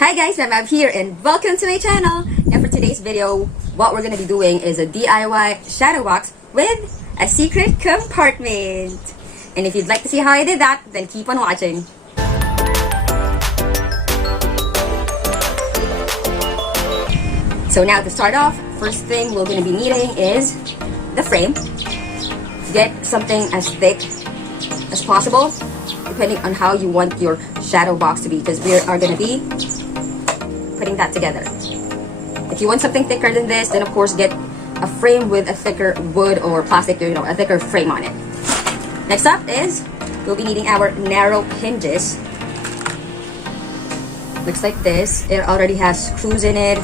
Hi guys, I'm Ab here and welcome to my channel. And for today's video, what we're going to be doing is a DIY shadow box with a secret compartment. And if you'd like to see how I did that, then keep on watching. So now to start off, first thing we're going to be needing is the frame. Get something as thick as possible, depending on how you want your shadow box to be, because we are going to be putting that together. If you want something thicker than this, then of course get a frame with a thicker wood or plastic, a thicker frame on it. Next up is we'll be needing our narrow hinges. Looks like this. It already has screws in it.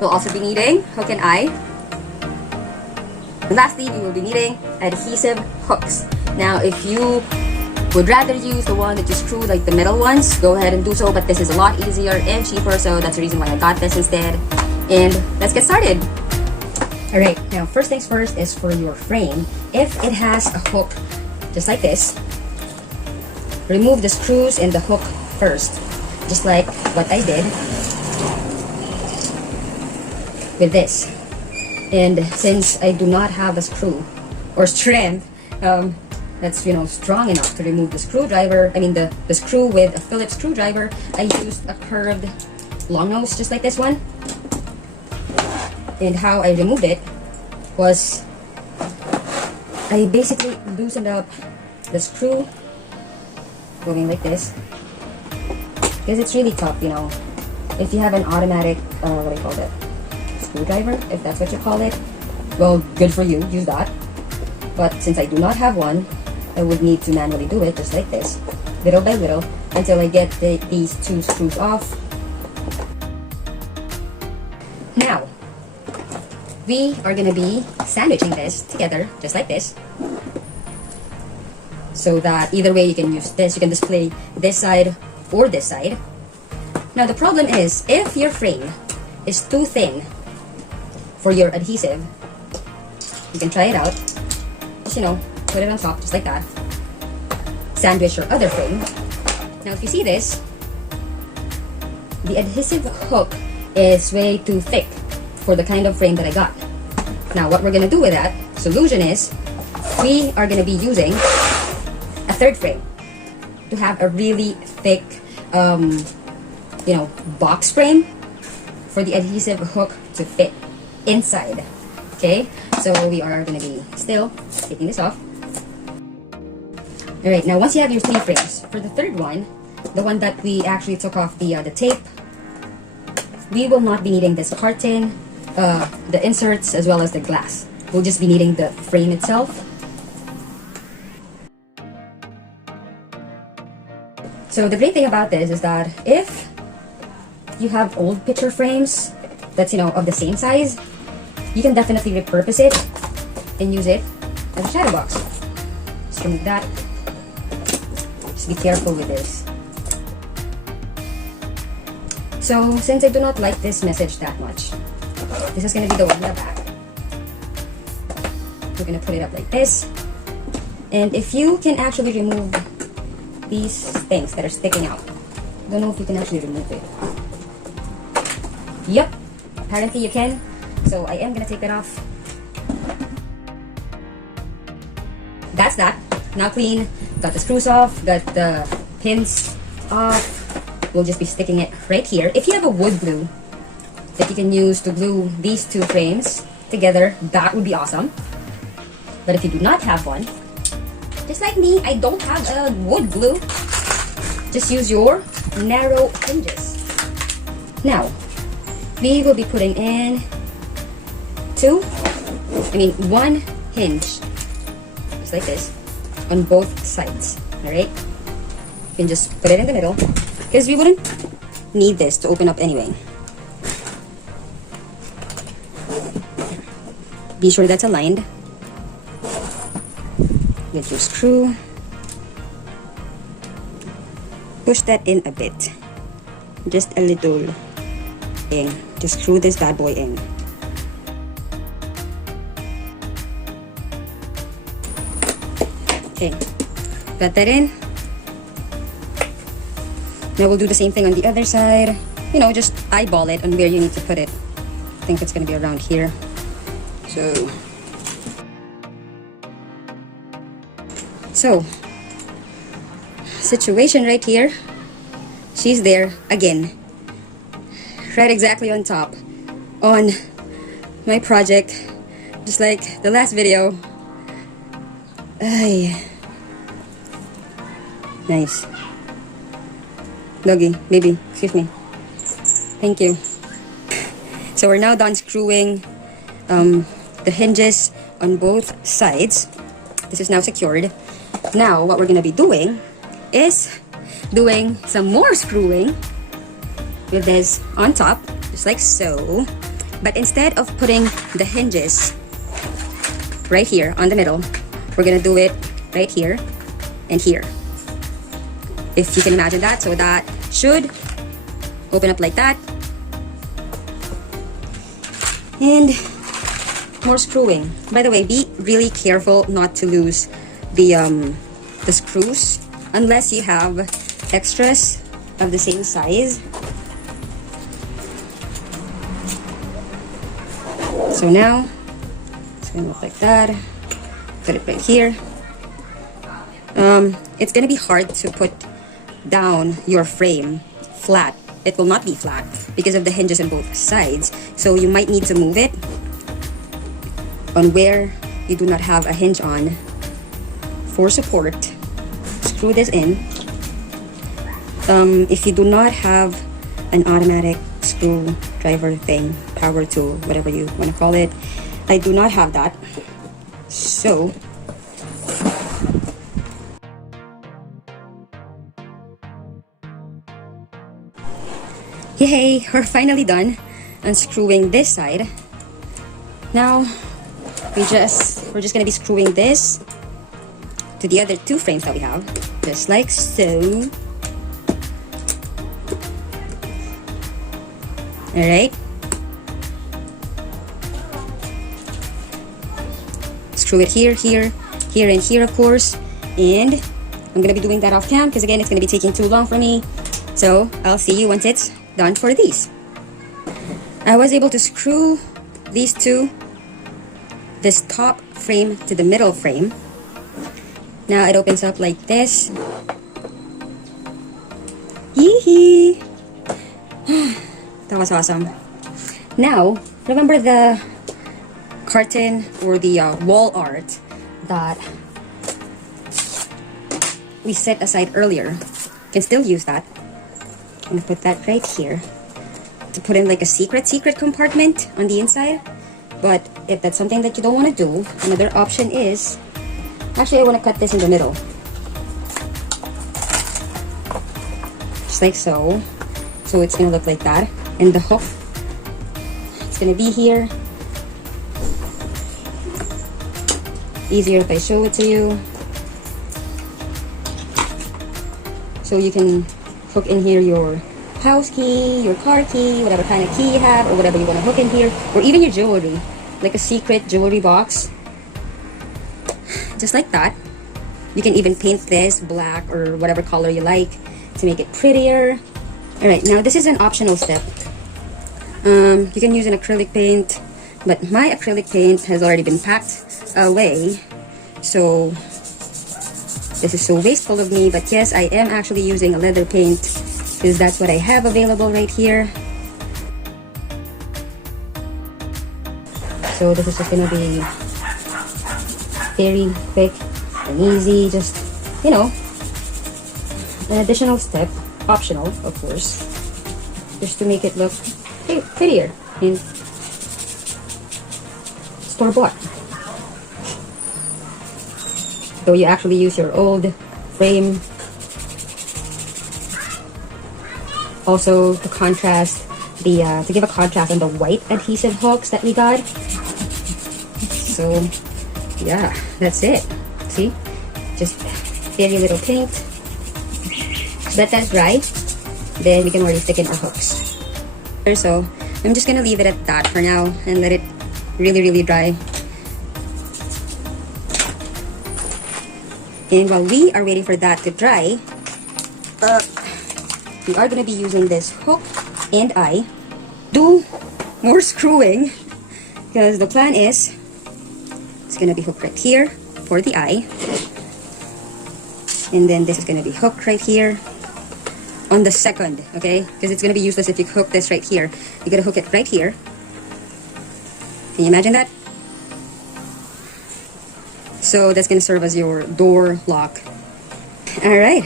We'll also be needing hook and eye. And lastly, we will be needing adhesive hooks. Now, if you would rather use the one that you screw like the metal ones, go ahead and do so, but this is a lot easier and cheaper, so that's the reason why I got this instead. And let's get started. Alright, now first things first is for your frame. If it has a hook just like this, remove the screws and the hook first, just like what I did with this. And since I do not have a screw or strength that's strong enough to remove the screwdriver, the screw with a Phillips screwdriver, I used a curved long nose just like this one. And how I removed it was I basically loosened up the screw going like this, because it's really tough, if you have an automatic what do you call that, screwdriver, if that's what you call it, well, good for you, use that. But since I do not have one, I would need to manually do it just like this, little by little, until I get these two screws off. Now, we are going to be sandwiching this together just like this, so that either way you can use this, you can display this side or this side. Now the problem is, if your frame is too thin for your adhesive, you can try it out. Just, put it on top just like that. Sandwich your other frame. Now if you see this, the adhesive hook is way too thick for the kind of frame that I got. Now what we're going to do with that solution is, we are going to be using a third frame to have a really thick box frame for the adhesive hook to fit inside. Okay, so we are going to be still taking this off. Alright, now once you have your three frames, for the third one, the one that we actually took off the tape, we will not be needing this carton, the inserts, as well as the glass. We'll just be needing the frame itself. So the great thing about this is that if you have old picture frames that's of the same size, you can definitely repurpose it and use it as a shadow box. Just remove that. Just be careful with this. So since I do not like this message that much, this is going to be the one in the back. We're going to put it up like this. And if you can actually remove these things that are sticking out, I don't know if you can actually remove it. Yep, apparently you can. So I am going to take that off. That's that. Now clean. Got the screws off. Got the pins off. We'll just be sticking it right here. If you have a wood glue that you can use to glue these two frames together, that would be awesome. But if you do not have one, just like me, I don't have a wood glue, just use your narrow hinges. Now, we will be putting in one hinge, just like this, on both sides. Alright? You can just put it in the middle, because we wouldn't need this to open up anyway. Be sure that's aligned. Get your screw. Push that in a bit. Just a little. Just screw this bad boy in. Okay, got that in. Now we'll do the same thing on the other side. You know, just eyeball it on where you need to put it. I think it's gonna be around here. So, situation right here. She's there again. Right exactly on top. On my project. Just like the last video. Ay. Nice. Doggy, baby, excuse me. Thank you. So we're now done screwing the hinges on both sides. This is now secured. Now what we're gonna be doing is doing some more screwing with this on top, just like so. But instead of putting the hinges right here on the middle, we're gonna do it right here and here. If you can imagine that, so that should open up like that. And more screwing. By the way, be really careful not to lose the screws unless you have extras of the same size. So now it's gonna look like that. Put it right here. It's gonna be hard to put down your frame flat. It will not be flat because of the hinges on both sides. So you might need to move it on where you do not have a hinge on for support. Screw this in. If you do not have an automatic screwdriver thing, power tool, whatever you want to call it, I do not have that. So yay, we're finally done unscrewing this side. Now we're just gonna be screwing this to the other two frames that we have, just like so. All right. Screw it here, here, here, and here, of course. And I'm gonna be doing that off cam because again, it's gonna be taking too long for me. So I'll see you once it's done for these. I was able to screw these two, this top frame to the middle frame. Now it opens up like this. Yee-hee! That was awesome. Now, remember the curtain or the wall art that we set aside earlier? You can still use that. I'm gonna put that right here to put in like a secret compartment on the inside. But if that's something that you don't want to do, another option is, actually I want to cut this in the middle. Just like so. So it's gonna look like that. And the hook, it's gonna be here. Easier if I show it to you. So you can hook in here your house key, your car key, whatever kind of key you have, or whatever you want to hook in here, or even your jewelry, like a secret jewelry box, just like that. You can even paint this black or whatever color you like to make it prettier. All right, now this is an optional step. You can use an acrylic paint, but my acrylic paint has already been packed away, so this is so wasteful of me. But yes, I am actually using a leather paint because that's what I have available right here. So this is just gonna be very quick and easy, just, you know, an additional step, optional of course, just to make it look prettier and store-bought. So you actually use your old frame also to contrast the to give a contrast on the white adhesive hooks that we got. So yeah, that's it. See, just very little paint. Let that dry, then we can already stick in our hooks. So I'm just gonna leave it at that for now and let it really dry. And while we are waiting for that to dry, we are going to be using this hook and eye. Do more screwing because the plan is it's going to be hooked right here for the eye, and then this is going to be hooked right here on the second, okay? Because it's going to be useless if you hook this right here. You got to hook it right here. Can you imagine that? So that's going to serve as your door lock. All right,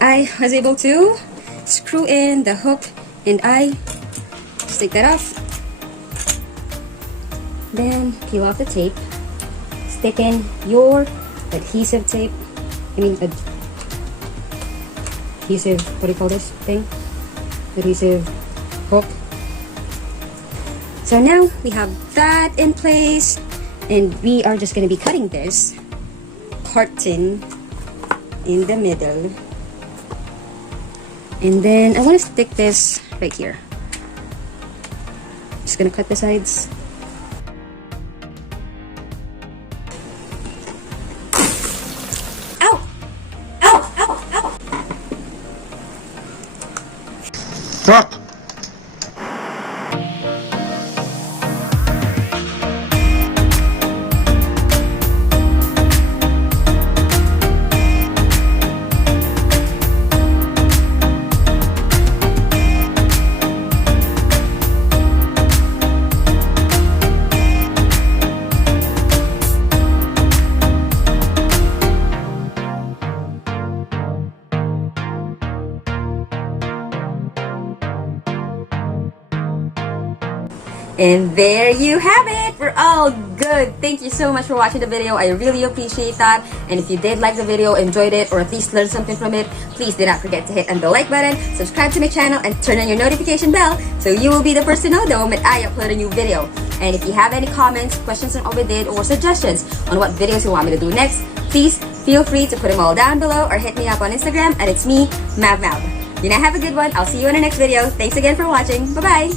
I was able to screw in the hook and eye. Just take that off. Then peel off the tape. Stick in your adhesive tape. Adhesive, what do you call this thing? Adhesive hook. So now we have that in place, and we are just going to be cutting this carton in the middle, and then I want to stick this right here. Just gonna cut the sides. Ow! Ow! Ow! Ow! Fuck! And there you have it! We're all good! Thank you so much for watching the video. I really appreciate that. And if you did like the video, enjoyed it, or at least learned something from it, please do not forget to hit on the like button, subscribe to my channel, and turn on your notification bell so you will be the first to know the moment I upload a new video. And if you have any comments, questions on what we did, or suggestions on what videos you want me to do next, please feel free to put them all down below or hit me up on Instagram, and it's me, MavMav. You now have a good one. I'll see you in the next video. Thanks again for watching. Bye-bye!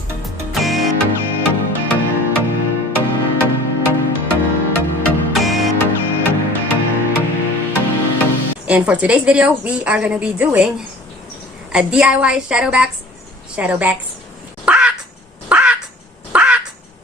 And for today's video, we are going to be doing a DIY shadowbox